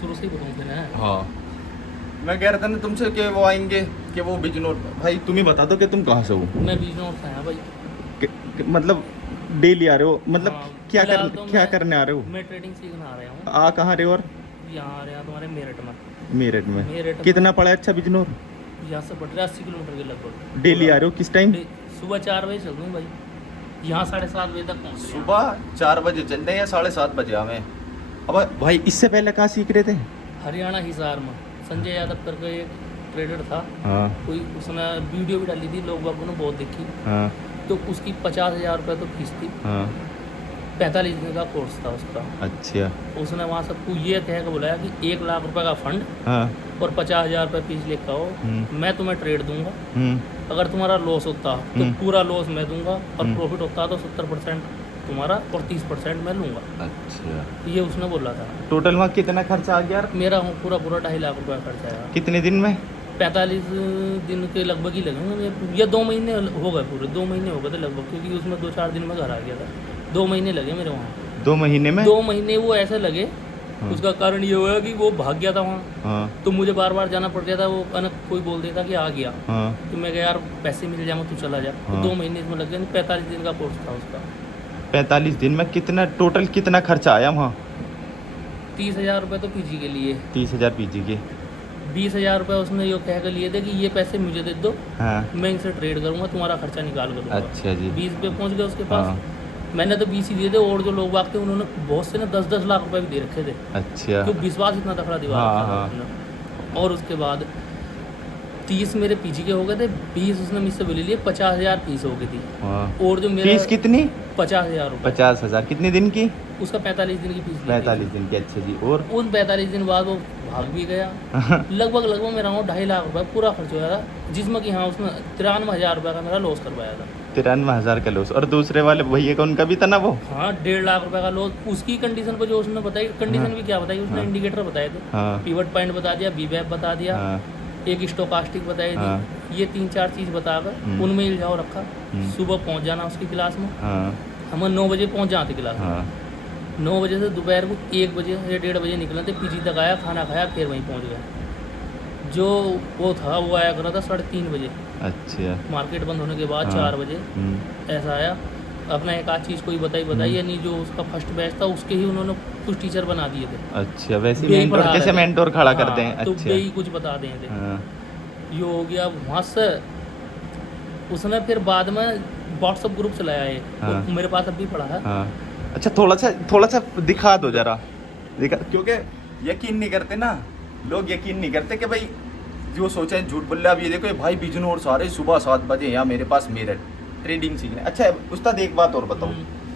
शुरू से ही बताऊँ ना। हाँ मैं कह रहा था ना तुमसे कि वो आएंगे कि वो बिजनौर। भाई तुम ही बता दो कि तुम कहाँ से हो? मैं बिजनौर से आया भाई। मतलब डेली आ रहे हो मतलब हाँ, क्या फिलहाल तो करने आ रहे हो? मैं ट्रेडिंग सीखने आ रहा हूँ। आ कहाँ रहे हो? और यहाँ आ रहे हैं तुम्हारे मेरठ में। मेरठ में मेरठ कितना में पड़ा है अच्छा बिजनौर? यहाँ से बढ़ रहा है 80 किलोमीटर के लगभग। डेली आ रहे हो किस टाइम? सुबह 4 बजे चल दूँ भाई, यहाँ 7:30 बजे तक पहुँच। सुबह 4 बजे चलते हैं या 7:30 बजे हमें? अब भाई इससे पहले कहाँ सीख रहे थे? हरियाणा हिसार में संजय यादव करके एक ट्रेडर था। हाँ कोई उसने वीडियो भी डाली थी, लोग बागों ने बहुत देखी। हाँ तो उसकी 50,000 रुपये तो फीस थी। हाँ 45 दिन का कोर्स था उसका। अच्छा उसने वहाँ सबको ये कह के बुलाया कि 1 लाख रुपए का फंड हाँ और 50,000 रुपये फीस लेकर आओ, मैं तुम्हें ट्रेड दूंगा। हम्म अगर तुम्हारा लॉस होता तो हम्म। पूरा लॉस मैं दूंगा, और हम्म। प्रॉफिट होता तो 70% तुम्हारा और 30% मैं लूँगा। अच्छा ये उसने बोला था। टोटल वहाँ कितना खर्चा आ गया यार? मेरा पूरा 2.5 लाख रुपया खर्चा आया। कितने दिन में? 45 दिन के लगभग ही लगेंगे, या 2 महीने हो गए, पूरे 2 महीने हो गए थे लगभग, क्योंकि उसमें 2-4 दिन में घर आ गया था। 2 महीने लगे मेरे वहाँ। 2 महीने में? 2 महीने वो ऐसे लगे। हाँ। उसका कारण ये हुआ कि वो भाग गया था वहाँ, हाँ तो मुझे बार बार जाना पड़ गया था। वो अनक कोई बोल देता कि आ गया, हाँ तो मैं कहा यार पैसे मिल जाए तू चला जा। हाँ। तो 2 महीने इसमें लग गए। 45 दिन का कोर्स था उसका। 45 दिन में कितना टोटल कितना खर्चा आया वहाँ? 30,000 रुपये तो पीजी के लिए। 30,000 पीजी के। 20,000 रुपये उसने ये कह कर लिए थे कि ये पैसे मुझे दे दो, हाँ मैं इनसे ट्रेड करूँगा, तुम्हारा खर्चा निकाल कर दूंगा। अच्छा जी 20 पे पहुँच गए उसके पास। हाँ मैंने तो 20 ही दिए थे, और जो लोग बाग थे उन्होंने बहुत से ने 10-10 लाख रुपए भी दे रखे थे। अच्छा क्यों विश्वास इतना तकड़ा दीवार हाँ, रखा था हाँ। उसने। और उसके बाद 30 मेरे पीजी के हो गए थे, 20 उसने मुझसे बोले लिए, 50,000 फीस हो गई थी। हाँ और जो मेरा फीस कितनी? 50,000 रुपये 50,000 कितने दिन की? उसका 45 दिन की फीस ली थी। 45 दिन की अच्छा जी। और उन 45 दिन बाद वो भाग भी गया। लगभग मेरा वो 2.5 लाख रुपए पूरा खर्च हो गया था, जिसमें कि हाँ उसने 93,000 रुपये का मेरा लॉस करवाया था। 93,000 का लॉस। और दूसरे वाले भैया का उनका भी था ना वो? हाँ 1.5 लाख रुपए का लॉस। उसकी कंडीशन पर जो उसने बताई, कंडीशन हाँ। भी क्या बताई उसने, हाँ। इंडिकेटर बताए थे। हाँ पिवट पॉइंट बता दिया, बीवैप बता दिया, हाँ एक स्टोकास्टिक बताई हाँ। थी। ये 3-4 चीज़ बताकर उनमें इल्जाओ रखा। सुबह पहुंच जाना उसकी क्लास में। हाँ हम 9 बजे पहुंच जाते क्लास में। हाँ 9 बजे से दोपहर को 1 बजे या 1:30 बजे निकले थे। पीजी तक आया, खाना खाया, फिर वहीं पहुंच गया। जो वो था वो आया कर रहा था 3:30 बजे, अच्छा मार्केट बंद होने के बाद। हाँ। 4 बजे ऐसा आया। अपना एक आध चीज़ कोई बताई, यानी जो उसका फर्स्ट बैच था उसके ही उन्होंने कुछ टीचर बना दिए थे। अच्छा वैसे बेई मेंटोर पढ़ा कैसे रहे थे। मेंटोर खड़ा करते हैं? हाँ, तो अच्छा बेई कुछ बता दिए थे। हाँ ये हो गया वहाँ से। उसने फिर बाद में व्हाट्सअप ग्रुप चलाया है, हाँ। वो मेरे पास अभी पड़ा है। हाँ अच्छा थोड़ा सा दिखा दो जरा दिखा, क्योंकि यकीन नहीं करते ना लोग, यकीन नहीं करते कि भाई जो सोचे झूठ बोल रहा। अब ये देखो ये भाई बिजनौर सारे सुबह 7 बजे यहाँ मेरे पास मेरठ ट्रेडिंग सीखने। अच्छा उस्ताद एक बात और बताओ,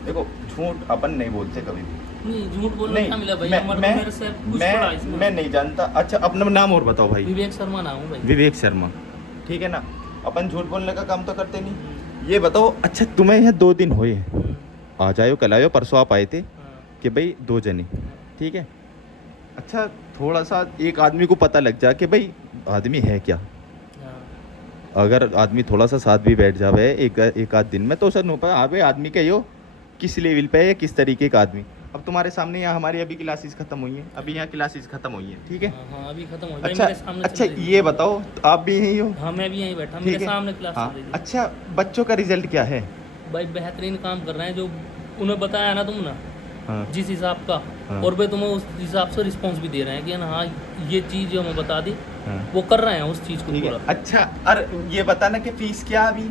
देखो झूठ अपन नहीं बोलते कभी भी। नहीं झूठ बोलने नहीं क्या मिला भाई, मैं हमारे मैं को मेरे से कुछ पड़ा इसमें। मैं नहीं जानता। अच्छा अपना नाम और बताओ भाई। विवेक शर्मा नाम हूँ भाई। विवेक शर्मा ठीक है ना। अपन झूठ बोलने का काम तो करते नहीं। ये बताओ अच्छा तुम्हें यहाँ 2 दिन हुए, आ जाओ कल आयो, परसों आप आए थे कि भाई 2 जने ठीक है। अच्छा थोड़ा सा एक आदमी को पता लग जा कि भाई आदमी है क्या। अगर आदमी थोड़ा सा साथ भी बैठ जावे एक आध दिन में तो सर नो पाए हाँ भाई आदमी के यो किस लेवल पे है, किस तरीके का आदमी। अब तुम्हारे सामने यहाँ हमारी अभी क्लासेस खत्म हुई हैं, अभी यहाँ क्लासेस खत्म हुई हैं ठीक है। हाँ अभी खत्म हो अच्छा मेरे सामने अच्छा चल रही थी। ये बताओ तो आप भी यहीं हो? हाँ मैं भी यहीं बैठा, ठीक मेरे है। सामने क्लास हाँ चल रही थी। अच्छा बच्चों का रिजल्ट क्या है? भाई बेहतरीन काम कर रहे हैं, जो उन्हें बताया ना तुम ना हाँ जिस हिसाब का, हाँ। और वे तुम्हें उस हिसाब से रिस्पॉन्स भी दे रहे हैं कि ना हाँ ये चीज़ जो हमें बता दी हाँ वो कर रहे हैं उस चीज़ को ठीक है। पूरा। अच्छा अरे ये बताना कि फीस क्या अभी?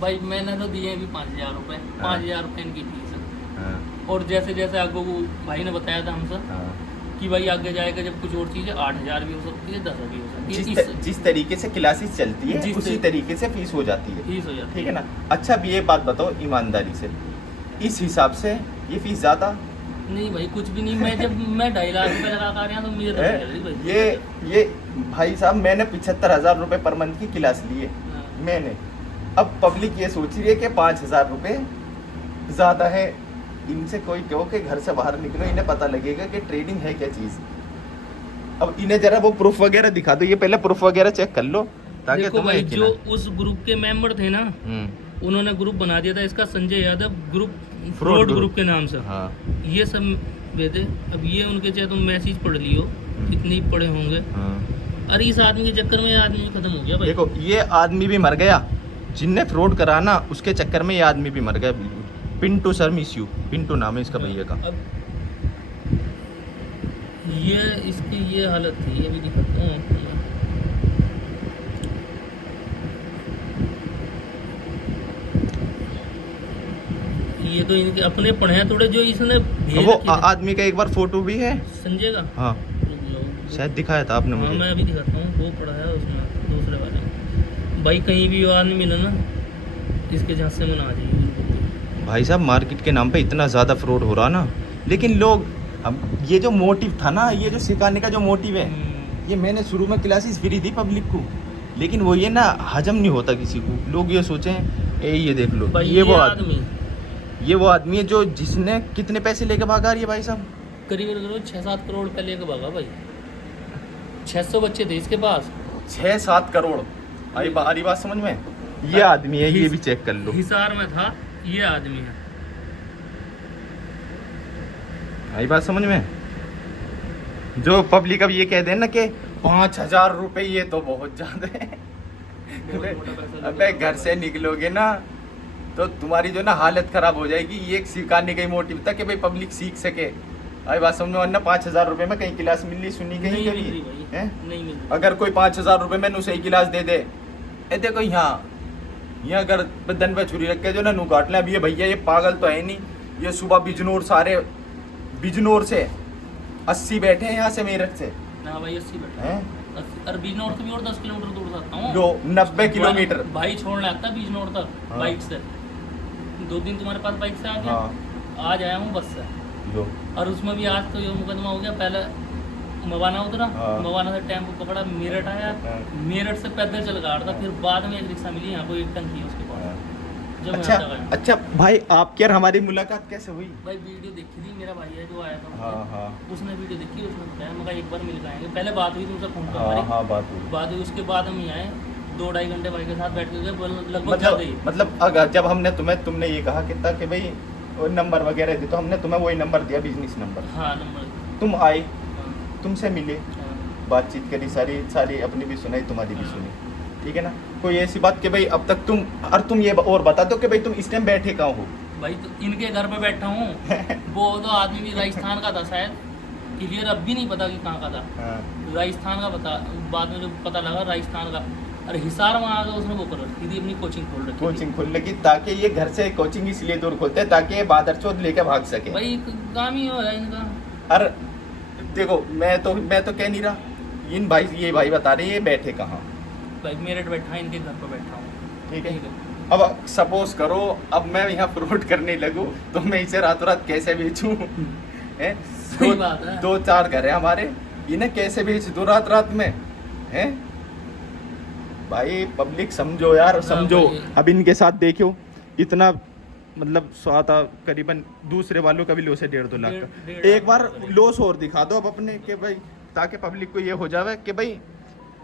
भाई मैंने तो दिए अभी 5,000 रुपये, हाँ। 5,000 रुपये इनकी फीस है। हाँ और जैसे जैसे आगे वो भाई ने बताया था हमसे हाँ कि भाई आगे जाएगा जब कुछ और चीज़ें 8,000 भी हो सकती है, 10,000 भी हो सकती है। जिस तरीके से क्लासेस चलती है जिस उसी तरीके से फीस हो जाती है फीस हो जाती ठीक है ना। अच्छा अब ये बात बताओ ईमानदारी से, इस हिसाब से ये फीस ज़्यादा? नहीं भाई कुछ भी नहीं। मैं जब मैं 2.5 लाख रुपये लगा कर रहा तो मुझे तो नहीं लग रही भाई। ये भाई साहब मैंने 75,000 रुपये पर मंथ की क्लास ली है हाँ। मैंने। अब पब्लिक ये सोच रही है कि 5,000 रुपये ज़्यादा है। इनसे कोई कहो कि घर से बाहर निकलो, इन्हें पता लगेगा कि ट्रेडिंग है क्या चीज़। अब इन्हें जरा वो प्रूफ वगैरह दिखा दो, ये पहले प्रूफ वगैरह चेक कर लो ताकि देखो तुम्हें भाई यकीन जो आए। उस ग्रुप के मेंबर थे ना, उन्होंने ग्रुप बना दिया था इसका Sanjay Yadav group fraud fraud group के नाम से। हाँ ये सब भेजे। अब ये उनके चाहे तुम मैसेज पढ़ लियो, कितने ही पढ़े होंगे। हाँ। अरे इस आदमी के चक्कर में ये आदमी खत्म हो गया भाई। देखो ये आदमी भी मर गया, जिनने फ्रॉड करा ना उसके चक्कर में ये आदमी भी मर गया। Pintu sir miss you, Pintu नाम है इसका भैया का। अब ये इसकी ये हालत थी, ये भी दिखाता हूँ। ये तो इनके अपने पढ़े हैं थोड़े, जो इसने भेज वो रखे थे। आदमी का एक बार फोटो भी है। संजय का हाँ शायद दिखाया था आपने हाँ मुझे। मैं अभी दिखाता हूँ, वो पढ़ा है उसमें दूसरे वाले में। भाई कहीं भी वो आदमी मिले ना, इसके झांसे में ना आ जाइए। भाई साहब मार्केट के नाम पे इतना ज़्यादा फ्रॉड हो रहा ना, लेकिन लोग अब ये जो मोटिव था ना, ये जो सिखाने का जो मोटिव है, ये मैंने शुरू में क्लासेस फ्री दी पब्लिक को, लेकिन वो ये ना हजम नहीं होता किसी को। लोग ये सोचें ये देख लो भाई ये वो आदमी ये वो आदमी है जो जिसने कितने पैसे लेके भागा रही है भाई साहब। करीब 6-7 करोड़ रुपये लेके भागा भाई। 600 बच्चे थे इसके पास। 6-7 करोड़ आई बात समझ में। ये आदमी है, ये भी चेक कर लो। हिसार में था ये आदमी है। आई बात समझ में। जो पब्लिक अब ये कह दे ना कि 5,000 रुपए ये तो बहुत ज्यादा है। अबे घर से निकलोगे ना तो तुम्हारी जो ना हालत खराब हो जाएगी। ये एक सिखाने का ही मोटिव था कि भाई पब्लिक सीख सके। आई बात समझ में। वरना 5,000 रुपए में कहीं क्लास मिलनी सुनी कहीं नहीं करी मिल रही भाई, है? नहीं मिल रही। अगर कोई 5,000 रुपए में नु सही क्लास दे दे, ए देखो यहाँ अगर बदन पे छुरी रख के जो ना नू काट ले। अब ये भैया ये पागल तो है नहीं, ये सुबह बिजनौर से 80 बैठे हैं यहाँ से मेरठ से ना भाई 80 बैठा हैं। और बीजनौर से भी और 10 किलोमीटर दूर जाता हूँ। जो 90 किलोमीटर भाई छोड़ने आता है बीजनौर तक हाँ। बाइक से। 2 दिन तुम्हारे पास बाइक से आ गया। हाँ। आज आया हूँ बस से। लो और उसमें भी आज तो ये मुकदमा हो गया। पहले मवाना उतरा, हाँ। मवाना से टेम्पो पकड़ा, मेरठ आया, हाँ। मेरठ से पैदल चल रहा था। फिर बाद में एक रिक्शा मिली यहाँ को, एक टंकी है उसके पास। जब अच्छा यहाँ तक आया। अच्छा भाई आपकी और हमारी मुलाकात कैसे हुई? भाई वीडियो देखी थी, मेरा भाई है जो आया था हाँ हाँ उसने वीडियो देखी, उसने बताया। मगर एक बार मिल के आएंगे। पहले बात हुई तुमसे फोन पर हाँ हमारी, हाँ बात हुई। बात हुई। उसके बाद हम यहाँ आए, 2-2.5 घंटे भाई के साथ बैठ के गए। लगभग ज्यादा ही। मतलब अगर जब हमने तुमने ये कहा कितना कि भाई वो नंबर वगैरह दे, तो हमने तुम्हें वही नंबर दिया, बिजनेस नंबर। हाँ नंबर। तुम आए, हाँ, तुमसे मिले, हाँ। बातचीत करी, सारी अपनी भी सुनाई, तुम्हारी भी सुनी, ठीक है ना। कोई ऐसी बात कि भाई अब तक तुम ये और बता दो कि भाई तुम इस टाइम बैठे कहाँ हो? भाई तो इनके घर पे बैठा हूँ। वो तो आदमी भी राजस्थान का था शायद, क्लियर अब भी नहीं पता कि कहाँ का था। हाँ। राजस्थान का बता, बाद में जो पता लगा राजस्थान का। और हिसार में आकर उसने वो कर रखी थी, अपनी कोचिंग खोल रखी थी। कोचिंग खोल लगी ताकि ये घर से कोचिंग इसलिए दूर खोलते हैं ताकि ये बादरचोद लेके भाग सके। भाई काम ही हो रहा है इनका। और देखो मैं तो कह नहीं रहा, ये भाई बता रहे ये बैठे कहाँ। भाई मेरठ बैठा है, इनके घर पर बैठा हूँ। ठीक है। अब सपोज करो अब मैं यहाँ फ्रॉड करने लगूँ तो मैं इसे रातों रात कैसे बेचूँ? हैं? सही बात है। 2-4 घर है हमारे, इन्हें कैसे बेच दूँ रात में? हैं? भाई पब्लिक समझो यार, समझो। भाई। अब इनके साथ देखो इतना मतलब स्वाद करीबन दूसरे वालों का भी लॉस है 1.5-2 लाख का। डेढ़ एक बार लाख। लॉस और दिखा दो अब अपने के भाई, ताकि पब्लिक को ये हो जावे कि भाई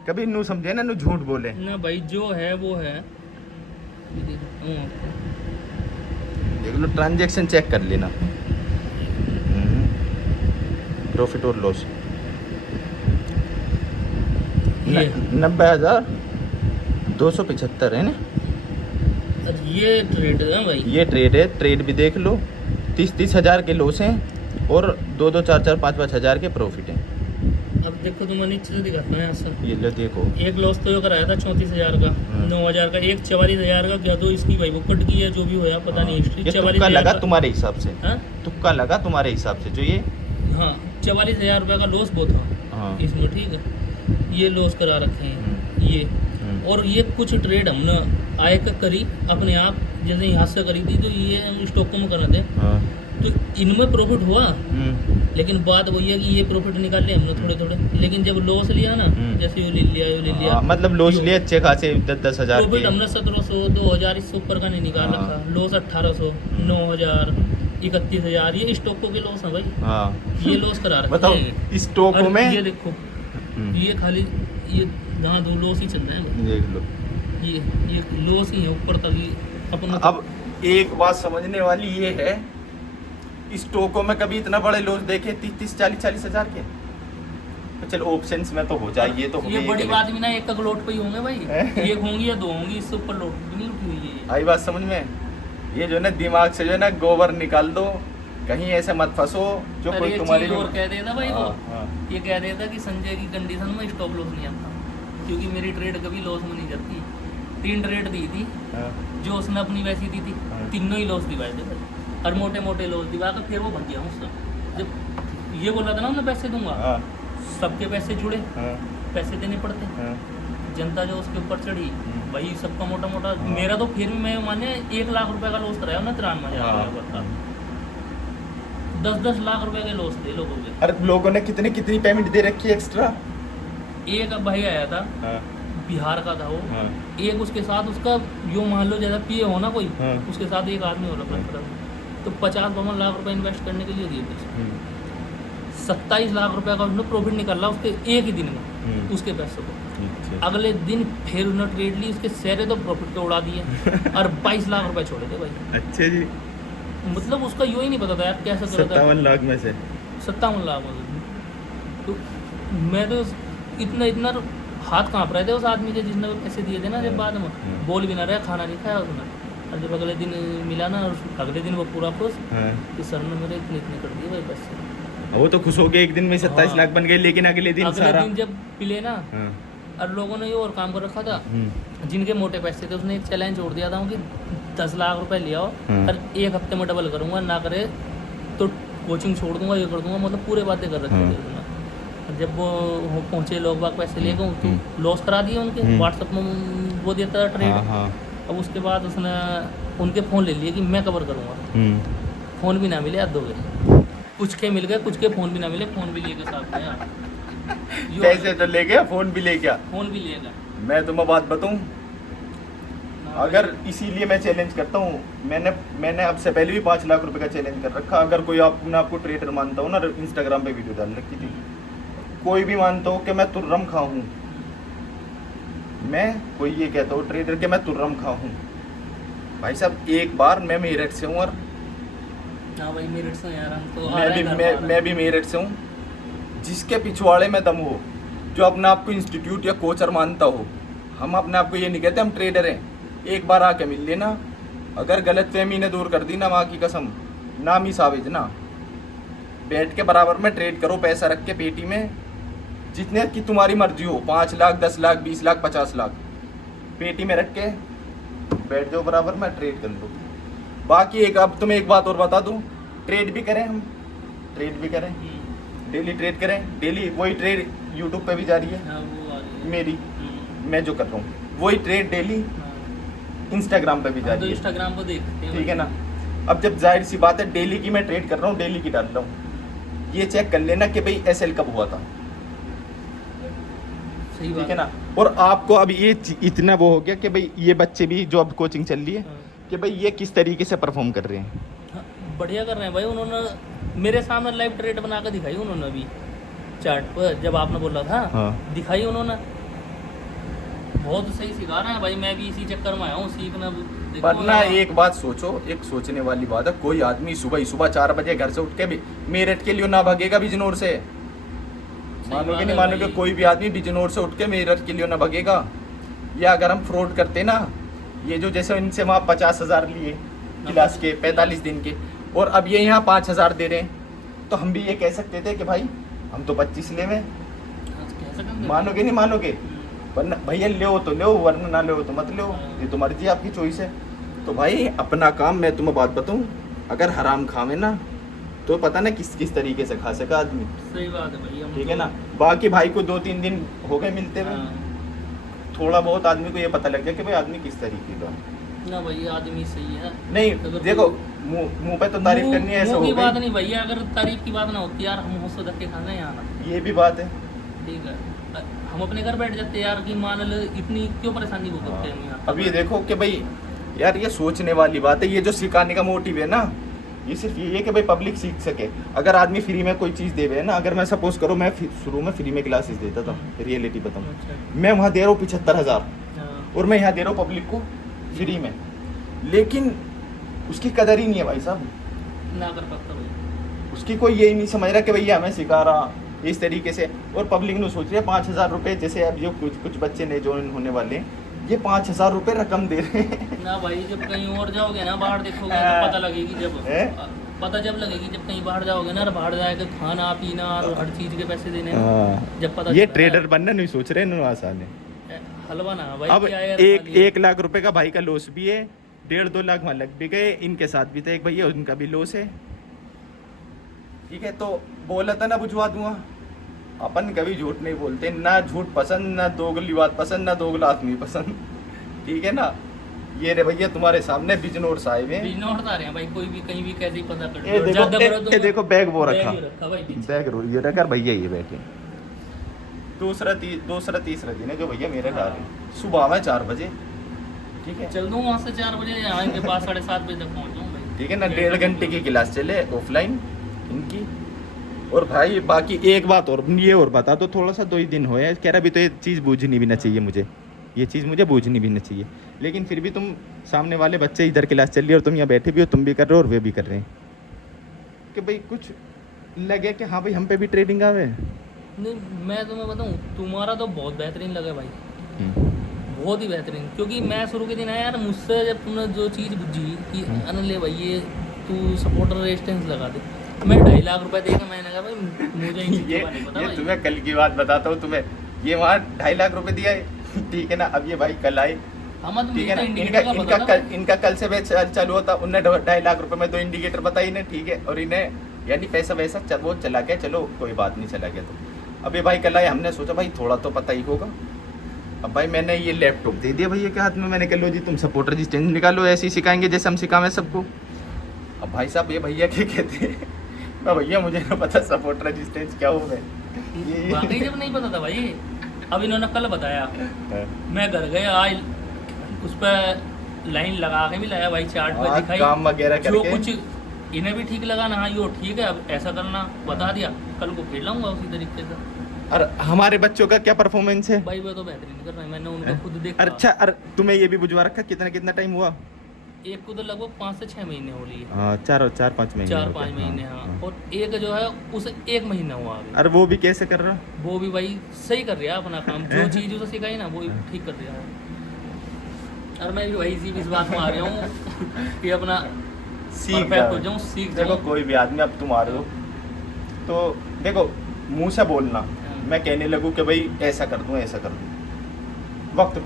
कभी नू समझे ना, नू झूठ बोले ना भाई जो है वो है। ये देखता हूँ आपको। देख लो, ट्रांजैक्शन चेक कर लेना, प्रॉफिट और लॉस। ये 90,275 है ना। अब ये ट्रेड है भाई। ये ट्रेड है, ट्रेड भी देख लो। 30 हज़ार के लॉस हैं और 2 4 5 हज़ार के प्रॉफिट हैं। अब देखो तुम नीचे से दिखाता हूँ यहाँ से। ये लो देखो, एक लॉस तो कराया था 34,000 का, 9,000 का, एक 44,000 का। क्या तो इसकी भाई वो कट गई है, जो भी होया पता नहीं। हिस्ट्री ये 44,000 तुक्का लगा का। तुम्हारे हिसाब से, हाँ? तुक्का लगा तुम्हारे हिसाब से जो ये। हाँ 44,000 रुपये का लॉस वो था हाँ। इसमें, ठीक है। ये लॉस करा रखे हैं ये। और ये कुछ ट्रेड हमने आय का करी अपने आप, जैसे यहाँ से करी थी, तो ये हम स्टॉकों में करा थे। हाँ। तो इनमें प्रॉफिट हुआ, लेकिन बात वही है कि ये प्रॉफिट निकाल लिया हमने थोड़े थोड़े। लेकिन जब लॉस लिया ना, जैसे ये ले लिया हाँ, मतलब लॉस लिए अच्छे खासे 10 हज़ार प्रॉफिट के। हमने 1700 2,000 इससे ऊपर का नहीं निकाल हाँ। रखा। लॉस 1,800 9,000 31,000 ये स्टॉकों के लॉस है भाई। हाँ ये लॉस करा रखे बताओ हैं। स्टॉकों और में। ये देखो, ये खाली ये जहाँ दो लॉस ही चल रहे हैं। देख लो, ये लॉस ही है ऊपर तक ही अपन। अब एक बात समझने वाली ये है स्टॉकों में कभी इतना बड़े लॉस देखे 30-40 हजार के। तो चलो ऑप्शंस में तो हो जाए, ये तो हो ये गई बड़ी एक बात भी ना, एक तक लोट पे ही होंगे भाई, एक होंगी या दो होंगी, इससे ऊपर लोट भी नहीं उठी हुई है। आई बात समझ में? ये जो है ना दिमाग से जो है ना गोबर निकाल दो, कहीं ऐसे मत फंसो जो अरे कोई एक तुम्हारी चीज और कह देता भाई वो, हाँ, ये कह देता कि संजय की कंडीशन में स्टॉप लॉस नहीं आता, क्योंकि मेरी ट्रेड कभी लॉस में नहीं जाती। 3 ट्रेड दी थी हाँ, जो उसने अपनी वैसी दी थी, हाँ। तीनों ही लॉस दिवाए थे भाई, और मोटे मोटे लॉस दिवा कर फिर वो भग गया मुझसे। जब ये बोला था ना मैं पैसे दूंगा, हाँ, सबके पैसे जुड़े, हाँ, पैसे देने पड़ते, हाँ, जनता जो उसके ऊपर चढ़ी भाई, सबका मोटा मोटा। मेरा तो फिर भी मैं माने 1 लाख रुपए का लॉस कराया ना 93,000 रुपये का, 10-10 लाख रुपए के लॉस थे लोगों के। अरे लोगों ने कितनी पेमेंट दे रखी है एक्स्ट्रा? एक भाई आया था हाँ, बिहार का था वो, हाँ, एक उसके साथ उसका यो मान लो जैसा पिए हो ना कोई, हाँ। उसके साथ एक आदमी हो रहा था, तो 50-52 लाख रुपए इन्वेस्ट करने के लिए दिए थे। 27 लाख रुपए का उसने प्रॉफिट निकाला उसके एक ही दिन में, उसके पैसों को। अच्छा। अगले दिन फिर उन्होंने ट्रेड ली, उसके सारे तो प्रॉफिट के उड़ा दिए और 22 लाख रुपए छोड़े थे भाई। अच्छा जी, मतलब उसका यूँ ही नहीं पता था यार कैसे कर रहा 57 लाख में से 57 लाख तो मैं तो इतना हाथ कांप रहे थे उस आदमी के जिसने वो पैसे दिए थे ना। जब बाद में बोल भी ना रहा, खाना नहीं खाया उसने, और जब अगले दिन मिला ना, और अगले दिन वो पूरा खुश हाँ। कि सर ने मेरे इतने कर दिए भाई पैसे। वो तो खुश हो गए, एक दिन में 27 हाँ। लाख बन गए, लेकिन अगले दिन सारा जब पिले ना, हाँ। और लोगों ने ये और काम कर रखा था, जिनके मोटे पैसे थे उसने एक चैलेंज छोड़ दिया था कि 10 लाख रुपए ले आओ और 1 हफ्ते में डबल करूंगा, ना करे तो कोचिंग छोड़ दूंगा, ये कर दूंगा, मतलब पूरे बातें कर रखी थी उसने। जब वो पहुंचे लोग बाग पैसे ले गए, तो लॉस करा दिए उनके, व्हाट्सएप में वो देता था ट्रेड। अब उसके बाद उसने उनके फ़ोन ले लिए कि मैं कवर करूँगा, फ़ोन भी ना मिले, याद दोगे, कुछ के मिल गए, कुछ के फ़ोन भी ना मिले, फ़ोन भी लेके साथ गया, पैसे तो ले गया, फोन भी ले गया। फ़ोन भी ले गया। मैं तुम्हें बात बताऊं, अगर इसीलिए मैं चैलेंज करता हूँ, मैंने अब से पहले भी 5 लाख रुपए का चैलेंज कर रखा। अगर कोई आपको ट्रेडर मानता हो ना, इंस्टाग्राम पे वीडियो डाल रखी थी, कोई भी मानता हो कि मैं तुर्रम खा हूँ, मैं कोई ये कहता हूँ ट्रेडर के मैं तुर्रम खा हूँ, भाई साहब एक बार मैं मेरठ से हूँ, और हाँ भाई मेरठ से यार, हम तो मैं भी मेरठ से हूँ। जिसके पिछवाड़े में दम हो, जो अपने आप को इंस्टीट्यूट या कोचर मानता हो, हम अपने आप को ये नहीं कहते हम ट्रेडर हैं, एक बार आके मिल लेना। अगर गलत फहमी ने दूर कर दी ना, माँ की कसम, नाम ही साविज ना, बैठ के बराबर में ट्रेड करो, पैसा रख के पेटी में, जितने की तुम्हारी मर्जी हो, 5 लाख 10 लाख 20 लाख 50 लाख पेटी में रख के बैठ जाओ, बराबर में ट्रेड कर लो। बाकी अब तुम्हें एक बात और बता दूं, ट्रेड भी करें, हम ट्रेड भी करें, डेली ट्रेड करें, डेली वही ट्रेड यूट्यूब पे भी जा रही है, हाँ, वो आ रही है। मेरी मैं जो कर रहा हूँ वही ट्रेड डेली इंस्टाग्राम पे भी जा हम तो रही है, इंस्टाग्राम को देखते हैं, ठीक है ना। अब जब जाहिर सी बात है डेली की मैं ट्रेड कर रहा हूँ, डेली की डाल रहा हूँ, ये चेक कर लेना कि भाई एसएल कब हुआ था, सही ठीक बात है ना। और आपको अब ये इतना वो हो गया कि भाई ये बच्चे भी जो अब कोचिंग चल रही है, कि भाई ये किस तरीके से परफॉर्म कर रहे हैं। हाँ, बढ़िया कर रहे हैं भाई। उन्होंने मेरे सामने लाइव ट्रेड बना कर दिखाई, उन्होंने अभी चार्ट पर जब आपने बोला था, हाँ। दिखाई उन्होंने, बहुत सही सिखा रहे हैं भाई। मैं भी इसी चक्कर में आया हूँ सीखना। वरना एक बात सोचो, एक सोचने वाली बात है, कोई आदमी सुबह 4 बजे घर से उठ के भी मेरठ के लिए ना भागेगा बिजनौर से, मानोगे नहीं मानोगे, कोई भी आदमी बिजनौर से उठ के मेरठ के लिए ना भागेगा। या अगर हम फ्रॉड करते ना, ये जो जैसे इनसे वहाँ 50,000 लिए क्लास के 45 दिन के, और अब ये यहाँ 5,000 दे रहे हैं, तो हम भी ये कह सकते थे कि भाई हम तो 25 ले में, मानोगे नहीं मानोगे, वरना भैया ले तो लो, वरना ना लो तो मत लो, ये तो मर्जी आपकी चॉइस है। तो भाई अपना काम, मैं तुम्हें बात बताऊं, अगर हराम खावे ना तो पता ना किस तरीके से खा सका आदमी। सही बात है भाई, ठीक है ना। बाकी भाई को 2-3 दिन हो गए मिलते हुए, थोड़ा बहुत आदमी को ये पता लग गया कि भाई आदमी किस तरीके का ना भाई, आदमी सही है। नहीं देखो, मुंह पे तो तारीफ करनी है, ऐसा हो की बात गई। नहीं भैया, अगर तारीफ की बात ना होती यार, हम होश धक्के खाना यहाँ ना, ये भी बात है, ठीक है। हम अपने घर बैठ जाते यार कि मान लो इतनी क्यों परेशानी भुगतते हैं हम यहाँ। अब ये देखो कि भाई यार ये सोचने वाली बात है, ये जो सिखाने का मोटिव है ना, ये सिर्फ ये है कि भाई पब्लिक सीख सके। अगर आदमी फ्री में कोई चीज़ देवे ना, अगर मैं सपोज करो मैं शुरू में फ्री में क्लासेस देता था, रियलिटी बताऊँ, मैं वहाँ दे रहा हूँ 75,000 और मैं यहाँ दे रहा हूँ पब्लिक को फ्री में, लेकिन उसकी कदर ही नहीं है भाई साहब। ना कर सकता भाई। उसकी कोई यही नहीं समझ रहा कि भैया हमें सिखा रहा इस तरीके से। और पब्लिक ने सोच रही है 5,000 रुपये, जैसे अब जो कुछ बच्चे ने ज्वाइन होने वाले हैं, ये 5,000 रुपये रकम दे रहे हैं। ना भाई, जब कहीं और जाओगे ना, बाहर देखोगे तो पता लगेगी, जब लगेगी जब कहीं बाहर जाओगे ना, बाहर जाके खाना पीना और हर चीज के पैसे देने हैं, जब पता ये ट्रेडर बनना नहीं सोच रहे हैं आसान है। हलवा ना भाई, अब क्या यार, 1 लाख रुपए का भाई का लॉस भी है, 1.5-2 लाख वहाँ लग भी गए, इनके साथ भी था एक भैया, उनका भी लॉस है। ठीक है, तो बोला था ना बुझवा दूंगा। अपन कभी झूठ नहीं बोलते, ना झूठ पसंद, ना दोगली बात पसंद, ना दोगला आदमी पसंद। ठीक है ना, ये रे भैया तुम्हारे सामने बिजनौर साहिब है, बिजनौर आ रहे हैं भाई, कोई भी कहीं भी कैसे ही पता कर ये देखो, ये देखो बैग वो रखा, भाई बैग ये रखा, भैया ये बैठे। दूसरा तीसरा दिन है जो भैया मेरे घर है, सुबह में 4 बजे। ठीक है, चल दूँ वहाँ से 4 बजे, यहाँ इनके पास 7:30 बजे तक पहुँच जाऊँ भाई। ठीक है ना, 1.5 घंटे की क्लास चले ऑफलाइन इनकी। और भाई बाकी एक बात और, ये और बता दो, थोड़ा सा 2 ही दिन हुए, कह रहा भी तो ये चीज़ बूझनी भी ना चाहिए मुझे, ये चीज़ मुझे बूझनी भी ना चाहिए, लेकिन फिर भी तुम सामने वाले बच्चे इधर क्लास चल रही है और तुम यहाँ बैठे भी हो, तुम भी कर रहे हो और वे भी कर रहे हैं, कि भाई कुछ लगे कि हाँ भाई हम पे भी ट्रेडिंग आवे। नहीं, मैं तुम्हें बताऊँ, तुम्हारा तो बहुत बेहतरीन लगा भाई, बहुत ही बेहतरीन। क्योंकि मैं शुरू के दिन आया यार, मुझसे जब तुमने जो चीज़ बुझी कि अनिल भाई ये तू सपोर्टर रेजिस्टेंस लगा दे, मैं 2.5 लाख रुपए देगा, मैंने कहा भाई मुझे इन चीज़ों का नहीं पता ये भाई। तुम्हें कल की बात बताता हूँ तुम्हें, ये वहाँ 2.5 लाख रुपए दिया है। ठीक है ना, अब ये भाई कल आए, हम ठीक है ना, इनका कल से बैच चालू होता, उन्हें 2.5 लाख रुपए में 2 इंडिकेटर बताई इन्हें। ठीक है, और इन्हें यानी पैसा वैसा वो चला गया, चलो कोई बात नहीं, चला गया। तो अब ये भाई कल आए, हमने सोचा भाई थोड़ा तो पता ही होगा। अब भाई मैंने ये लैपटॉप दे दिया भैया के हाथ में, मैंने कहा लो जी तुम सपोर्ट रजिस्टेंस निकालो, ऐसे ही सिखाएंगे जैसे हम सिखाएं सबको। अब भाई साहब ये भैया क्या कहते हैं, भैया मुझे ना पता सपोर्ट रजिस्टेंस क्या हो गए, वाकई जब नहीं पता था भाई, अब इन्होंने कल बताया, मैं घर गया आज उस पर लाइन लगा के भी लाया भाई, चार्ट पे दिखाई काम वगैरह जो करके कुछ इन्हें भी ठीक लगा ना, हाँ यो ठीक है, अब ऐसा करना बता दिया, कल को फिर लाऊंगा उसी तरीके से। और हमारे बच्चों का क्या परफॉर्मेंस है भाई वो तो बेहतरीन कर रहे हैं, मैंने उनको खुद देखा। अच्छा, और तुम्हें ये भी बुझवा रखा कितना टाइम हुआ? एक को तो लगभग 5 से 6 महीने हो लिए, हाँ 4-5 महीने, 4-5 महीने, हाँ। और एक जो है उसे 1 महीना हुआ अभी। और वो भी कैसे कर रहा? वो भी भाई सही कर रहा है अपना काम, जो चीज़ उसे सिखाई ना वो ठीक कर रहा है। और मैं भी वही इस बात में आ रहा हूँ कि अपना परफेक्ट हो जाऊँ, सीख जाऊँ। देखो कोई भी आदमी, अब तुम आ रहे हो तो देखो मुंह से बोलना, मैं कहने लगूँ कि भाई ऐसा कर दूँ ऐसा कर दूँ, वक्त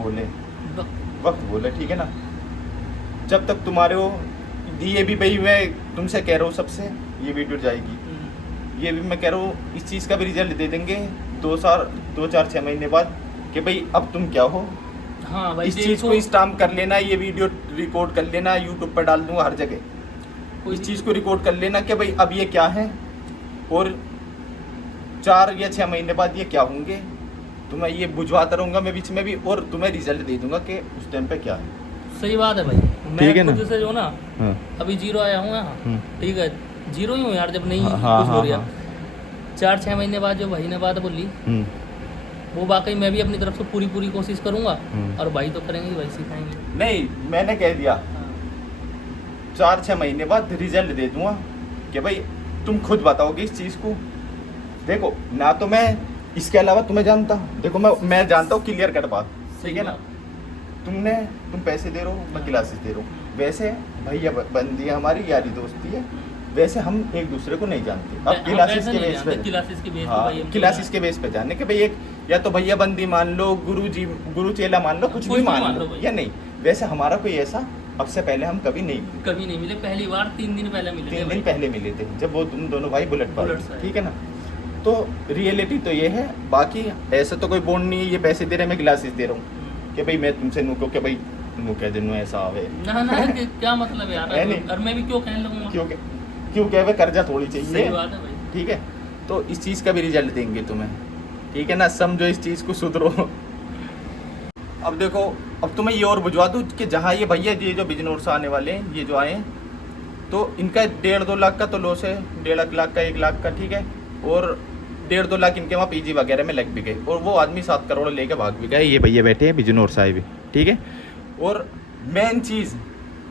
बोले, ठीक है ना। जब तक तुम्हारे हो ये भी भाई मैं तुमसे कह रहा हूँ, सबसे ये वीडियो जाएगी, ये भी मैं कह रहा हूँ, इस चीज़ का भी रिजल्ट दे देंगे 2-4-6 महीने बाद कि भाई अब तुम क्या हो। हाँ भाई, इस चीज़ को स्टाम्प कर लेना, ये वीडियो रिकॉर्ड कर लेना, यूट्यूब पर डाल दूंगा हर जगह, इस चीज़ को रिकॉर्ड कर लेना कि भाई अब ये क्या है और 4 या 6 महीने बाद ये क्या होंगे। तो मैं ये बुझवाता रहूँगा मैं बीच में भी, और तुम्हें रिजल्ट दे दूंगा कि उस टाइम पे क्या है। सही बात है भाई, मैं खुद से जो ना अभी 0 आया हूँ यहाँ, ठीक है 0 ही हूँ यार, जब नहीं कुछ हो रहा। 4-6 महीने बाद जो भाई ने बात बोली, वो वाकई मैं भी अपनी तरफ से पूरी कोशिश करूंगा, और भाई तो करेंगे, भाई सिखाएंगे। नहीं मैंने कह दिया 4-6 महीने बाद रिजल्ट दे दूंगा कि भाई तुम खुद बताओगे इस चीज़ को। देखो ना तो मैं इसके अलावा तुम्हें जानता, देखो मैं जानता हूँ क्लियर कट बात, ठीक है ना। तुम पैसे दे रहे हो, मैं क्लासेस दे रहा हूँ, वैसे भैया बंदी है हमारी, यारी दोस्ती है, वैसे हम एक दूसरे को नहीं जानते। अब क्लासेस के बेस पे, क्लासेस के बेस पे जाने के भाई एक या तो भैया बंदी मान लो, गुरु चेला मान लो, कुछ भी मान लो या नहीं, वैसे हमारा कोई ऐसा अब से पहले हम कभी नहीं मिले। पहली बार 3 दिन पहले मिले, 3 दिन पहले मिले थे जब वो तुम दोनों भाई बुलेट पर, ठीक है ना। तो रियलिटी तो ये है, बाकी ऐसा तो कोई बॉन्ड नहीं है, ये पैसे दे रहे मैं क्लासेस दे रहा हूँ कि भाई मैं तुमसे नुको कि भाई नु कह दिन ऐसा आवे ना क्या मतलब है यार, और मैं भी क्यों कहने लगूंगा, क्यों कहे कर्जा थोड़ी चाहिए। सही बात है भाई, ठीक है। तो इस चीज़ का भी रिजल्ट देंगे तुम्हें, ठीक है ना, समझो इस चीज़ को, सुधरो। अब देखो, अब तुम्हें ये और बुझवा दूँ कि जहाँ ये भैया ये जो बिजनौर से आने वाले हैं, ये जो आए हैं, तो इनका 1.5-2 लाख का तो लॉस है, 1.5 लाख का 1 लाख का, ठीक है। और 1.5-2 लाख इनके वहाँ पीजी वगैरह में लग भी गए, और वो आदमी 7 करोड़ लेके भाग भी गए। ये भैया बैठे हैं बिजनौर साहिब, ठीक है। और मेन चीज़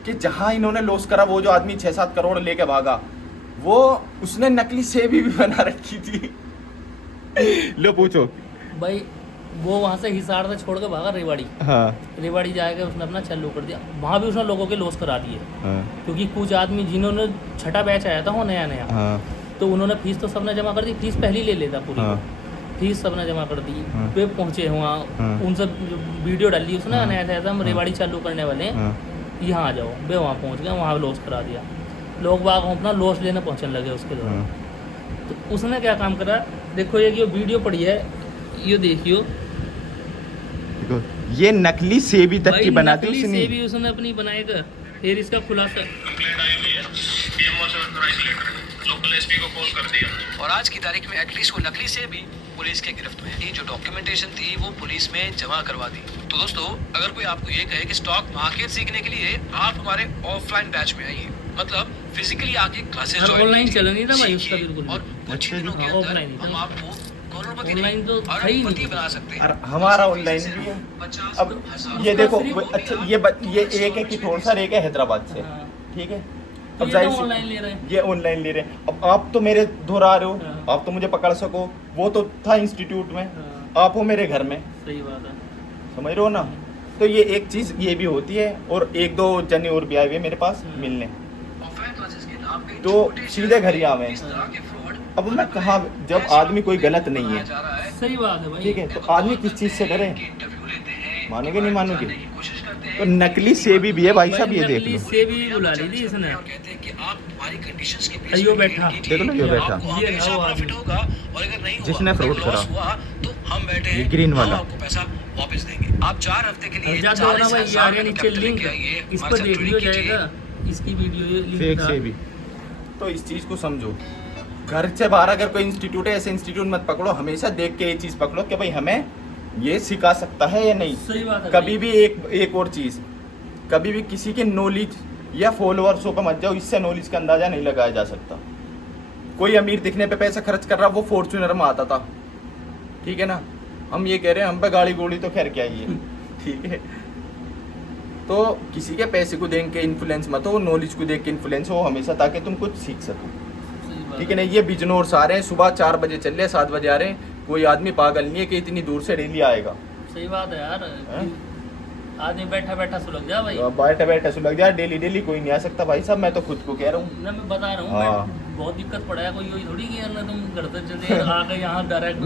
कि जहाँ इन्होंने लॉस करा, वो जो आदमी 6-7 करोड़ लेके भागा, वो उसने नकली सेब भी बना रखी थी। लो पूछो भाई वो वहाँ से हिसार से छोड़ के भागा रेवाड़ी। हाँ रेवाड़ी जाके उसने अपना चालू कर दिया, वहाँ भी उसने लोगों के लॉस करा दिए। हाँ क्योंकि कुछ आदमी जिन्होंने छठा बैच आया था वो नया नया, हाँ तो उन्होंने फीस तो सबने जमा कर दी, फीस पहले ही ले लेता पूरी। हाँ। फीस सबने जमा कर दी। हाँ। वे पहुँचे वहाँ, हाँ। उनसे वीडियो डाली उसने, हाँ। नया नया था हम रेवाड़ी चालू करने वाले हैं, हाँ यहाँ आ जाओ। वे वहाँ पहुँच गए, वहाँ लॉस करा दिया। लोग बाग अपना लॉस लेने पहुँचने लगे उसके द्वारा। हाँ। तो उसने क्या काम करा, देखो ये जो वीडियो पड़ी है, ये देखियो देखो ये नकली सेबी तक भाई, की बना दी नकली उसने। से भी उसने अपनी बनाएगा। फिर इसका खुलासा कंप्लेंट आई हुई है, पीएमओ से लोकल एसपी को कॉल कर दिया। और आज की तारीख में एटलीस्ट वो नकली से भी पुलिस के गिरफ्त में है। जो डॉक्यूमेंटेशन थी वो पुलिस में जमा करवा दी। तो दोस्तों, अगर कोई आपको ये कहे कि स्टॉक मार्केट सीखने के लिए आप हमारे ऑफलाइन बैच में आइए, मतलब फिजिकली आके क्लासेस और ज्वाइन online कीजिए, चल नहीं था भाई उसका सीखिए, बिल्कुल भी। और कुछ ही दिनों के हाँ, अंदर offline ही था। हम आपको करोड़पति Online तो नहीं, था ही नहीं। अरबपति बना सकते हैं। और हमारा ऑनलाइन भी है। 50 अब हजार ये देखो सिर्फ- अच्छा ये एक है किठौर सर, एक है हैदराबाद से, हाँ। ठीक है। तो अब ये जाहिर तो सी- ऑनलाइन ले रहे हैं। ये ऑनलाइन ले रहे हैं। अब आप तो मेरे दोहरा रहे हो, हाँ। आप तो मुझे पकड़ सको, वो तो था इंस्टीट्यूट में, हाँ, आप हो मेरे घर में, सही बात है। समझ रहे हो ना। तो ये एक चीज ये भी होती है, और एक दो जने और भी आए हुए मेरे पास मिलने, ऑफलाइन क्लासेस के नाम पे तो छोटे सीधे घर ही आवे। इस तरह के फ्रॉड अब मैं कहा, जब आदमी कोई गलत नहीं है, जा रहा है। सही बात है भाई। ठीक है, तो आदमी किस चीज से करे, इंटरव्यू लेते हैं, मानोगे नहीं मानोगे। जानने की कोशिश करते हैं। तो नकली सेबी भी है भाई साहब, ये देख नकली लो। से भी बुला ली थी इसने। और कहते हैं कि आप हमारी कंडीशंस के बीच अयो में बैठा। trade कीजिए, देखो ना, यो बैठा। आपको ये हमेशा है वो प्रॉफिट आदमी। होगा, और अगर नहीं हुआ, जिसने अगर fraud loss करा। हुआ, तो हम बैठे ये हैं, green हम वाला। आपको पैसा वापस देंगे। आप 4 हफ्ते के लिए जा दो ना भाई, 40,000 यार ये का नीचे capital लिंक लेके आइए, इस हमारे पर साथ देख लियो trading कीजिए। जाएगा, इसकी वीडियो ये फेक लिंक था। से भी। तो इस चीज को समझो, घर से बाहर अगर कोई इंस्टीट्यूट है, ऐसे इंस्टीट्यूट मत पकड़ो, हमेशा देख के ये चीज पकड़ो कि भाई हमें ये सिखा सकता है या नहीं। सही बात है कभी भी एक और चीज, कभी भी किसी के नॉलेज या फॉलोअर्सों पे मत जाओ, इससे नॉलेज का अंदाजा नहीं लगाया जा सकता। कोई अमीर दिखने पे पैसा खर्च कर रहा, वो फॉर्च्यूनर में आता था, ठीक है ना। हम ये कह रहे हैं हम पे गाड़ी गोड़ी तो खैर क्या ही है, ठीक है। तो किसी के पैसे को देख के इन्फ्लुएंस मत हो, नॉलेज को देख के इन्फ्लुएंस हो हमेशा, ताकि तुम कुछ सीख सको, सही बात ठीक है ना। ये बिजनोर्स आ रहे हैं, सुबह 4 बजे चल रहे, 7 बजे आ रहे हैं। कोई आदमी पागल नहीं है कि इतनी दूर से डेली आएगा। सही बात है यार। हैं? आदमी बैठा बैठा सुलग जा भाई। बैठे बैठे सुलग जाए, डेली कोई नहीं आ सकता भाई साहब, मैं तो खुद को कह रहा हूँ। ना मैं बता रहा हूँ, हाँ। मैं बहुत दिक्कत पड़ा है। कोई यही थोड़ी कि यार ना तुम घर से चले आ गए यहाँ डायरेक्ट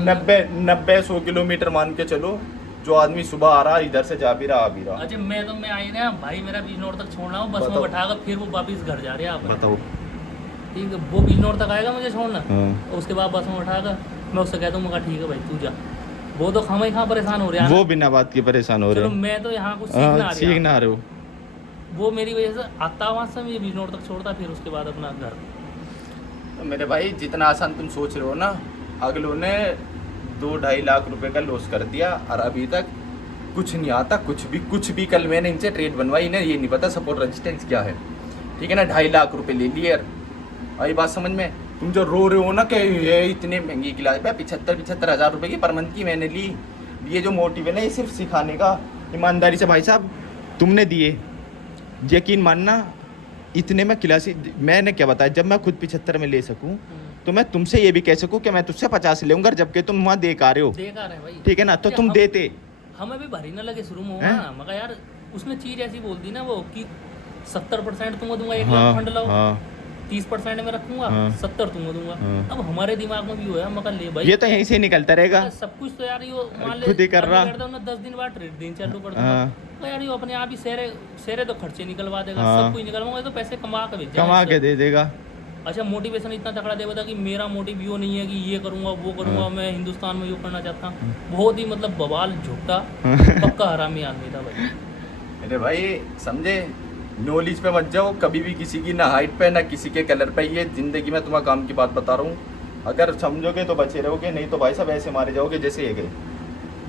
90-100 किलोमीटर मान के चलो, जो आदमी सुबह आ रहा, इधर से जा भी रहा, आ भी रहा। अच्छा मैं आई ना भाई, मेरा बिजनौर तक छोड़ना हो, बस में बताओ। बैठाकर फिर वो वापिस घर जा रहे हैं आप। बताओ। ठीक है, वो बिजनौर तक आएगा मुझे छोड़ना, हाँ। और उसके बाद बस में बैठाकर मैं उससे कहता हूँ, ठीक है भाई तू जा। वो तो खामा ही खां परेशान हो रहा है। वो बिना बात के परेशान हो रहे चलो हैं। मैं तो यहाँ कुछ हाँ, सीखना सीखना आ रहे हो। वो मेरी वजह से आता वहाँ से मैं बिजनौर तक छोड़ता, फिर उसके बाद अपना घर। तो मेरे भाई, जितना आसान तुम सोच रहे हो ना, अगलों ने 2-2.5 लाख रुपए का लॉस कर दिया, और अभी तक कुछ नहीं आता, कुछ भी। कल मैंने इनसे ट्रेड बनवाई, इन्हें ये नहीं पता सपोर्ट रेजिस्टेंस क्या है, ठीक है ना। 2.5 लाख रुपए ले लिए यार, आई बात समझ में। तुम जो रो रहे हो ना कि ये इतने महंगी क्लास, 75 हज़ार रुपए की पर मंथ की मैंने ली। ये जो मोटिव है ना, ये सिर्फ सिखाने का। ईमानदारी से भाई साहब तुमने दिए, यकीन मानना, इतने में क्लासेस मैंने क्या बताया, जब मैं खुद 75 में ले सकूं, तो मैं तुमसे ये भी कह सकूं कि मैं तुझसे 50 लूंगा, जबकि तुम वहाँ दे आ रहे हो, देखा रहे भाई। ठीक है ना। तो तुम देते। हमें भी भारी ना लगे शुरू में हैं? ना, मगर यार उसने चीज ऐसी बोल दी ना वो कि 70% तुमको दूंगा, 1 हाँ, लाख फंड लाओ, हाँ। 30% में रखूंगा, हाँ। 70 तुमको दूंगा। हाँ। अब हमारे दिमाग में भी हुआ, मगर ले भाई, ये तो यहीं से निकलता रहेगा। सब कुछ तो यार ये मान ले खुद ही कर रहा। अभी करता हूं ना, 10 दिन बाद ट्रेड दिन चालू कर हाँ। दूंगा, तो यार ये अपने आप ही सेरे तो खर्चे निकलवा देगा, हाँ। सब कुछ निकलवाऊंगा, ये तो पैसे कमा के भेज जाएगा कमा इससे। के दे देगा। अच्छा मोटिवेशन इतना तगड़ा दे बता कि मेरा मोटिव ये नहीं है कि ये करूंगा वो करूंगा, हाँ। मैं हिंदुस्तान में ये करना चाहता हूँ। बहुत ही मतलब बवाल झुकता पक्का हरामी आदमी था भाई। अरे भाई समझे, नॉलेज पे मत जाओ कभी भी, किसी की ना हाइट पे ना किसी के कलर पे। ये जिंदगी में तुम्हारा काम की बात बता रहा हूँ, अगर समझोगे तो बचे रहोगे, नहीं तो भाई साहब ऐसे मारे जाओगे जैसे ये गए,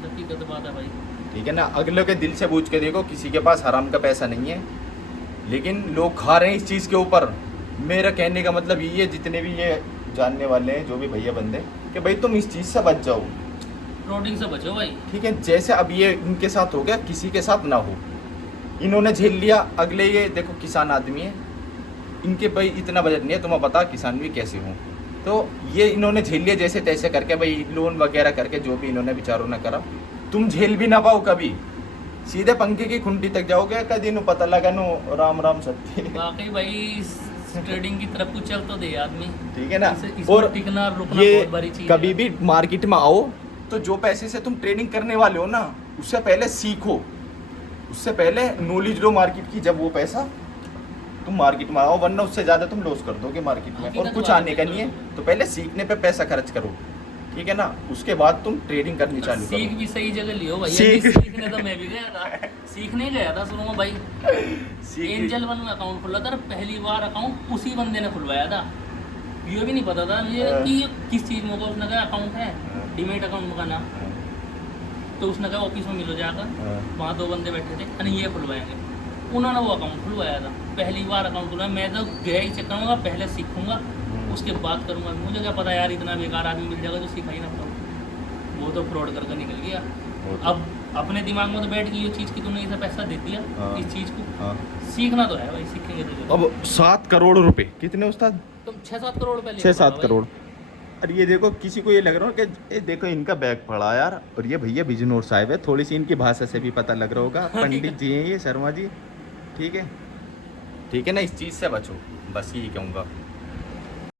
हकीकत बात है भाई। ठीक है ना। अगले के दिल से पूछ के देखो, किसी के पास हराम का पैसा नहीं है, लेकिन लोग खा रहे हैं इस चीज़ के ऊपर। मेरा कहने का मतलब ये है, जितने भी ये जानने वाले हैं, जो भी भैया बंदे, कि भाई तुम इस चीज़ से बच जाओ, फ्रॉडिंग से बचो भाई। ठीक है। जैसे अब ये इनके साथ हो गया, किसी के साथ ना हो। इन्होंने झेल लिया, अगले ये देखो किसान आदमी है, इनके भाई इतना बजट नहीं है, तुम्हें बता किसान भी कैसे हों। तो ये इन्होंने झेल लिया जैसे तैसे करके, भाई लोन वगैरह करके जो भी इन्होंने बेचारों ने करा। तुम झेल भी ना पाओ कभी, सीधे पंखे की खुंटी तक जाओगे, कभी नु पता लगा नो राम राम सत्य। वाकई भाई ट्रेडिंग की तरफ कुछ चल तो दे आदमी। ठीक है ना। इसमें और टिकना रुकना ये बहुत बड़ी चीज कभी है। भी मार्केट में आओ तो जो पैसे से तुम ट्रेडिंग करने वाले हो ना, उससे पहले सीखो, उससे पहले नॉलेज लो मार्केट की। जब वो पैसा तुम मार्केट में आओ, वरना उससे ज्यादा तुम लॉस कर दोगे मार्केट में। और कुछ आने का नहीं है, तो पहले सीखने पे पैसा खर्च करो, ठीक है ना। उसके बाद तुम ट्रेडिंग करनी चालू सीख करो। भी सही जगह लियो भाई। सीख- सीखने तो मैं भी गया था, सीखने गया था शुरू में भाई। एंजल वन में अकाउंट खुला था, पहली बार अकाउंट उसी बंदे ने खुलवाया था। ये भी नहीं पता था मुझे कि ये किस चीज में होगा। उसने कहा अकाउंट है, डीमेट अकाउंट का नाम। तो उसने कहा ऑफिस में मिलो जाकर, वहाँ 2 बंदे बैठे थे, अरे ये खुलवाएंगे। उन्होंने वो अकाउंट खुलवाया था, पहली बार अकाउंट खुलवाया। मैं तो गया ही चेक करूँगा, पहले सीखूंगा उसके बाद करूँगा। मुझे क्या पता यार, इतना बेकार आदमी मिल जाएगा जो सीखा ही ना पड़ा। वो तो फ्रॉड करके निकल गया। अब अपने दिमाग में तो बैठ गई ये चीज़ की, तुमने इसे पैसा दे दिया इस चीज़ को। सीखना तो है भाई, सीखेंगे तो। अब 7 करोड़ रुपए कितने उस्ताद? तुम 6-7 करोड़ रुपए 6-7 करोड़। अरे ये देखो, किसी को ये लग रहा हो कि ये देखो इनका बैग पड़ा यार, और ये भैया बिजनौर साहिब है, थोड़ी सी इनकी भाषा से भी पता लग रहा होगा। पंडित जी हैं ये, शर्मा जी, ठीक है ना। इस चीज़ से बचो, बस यही कहूँगा।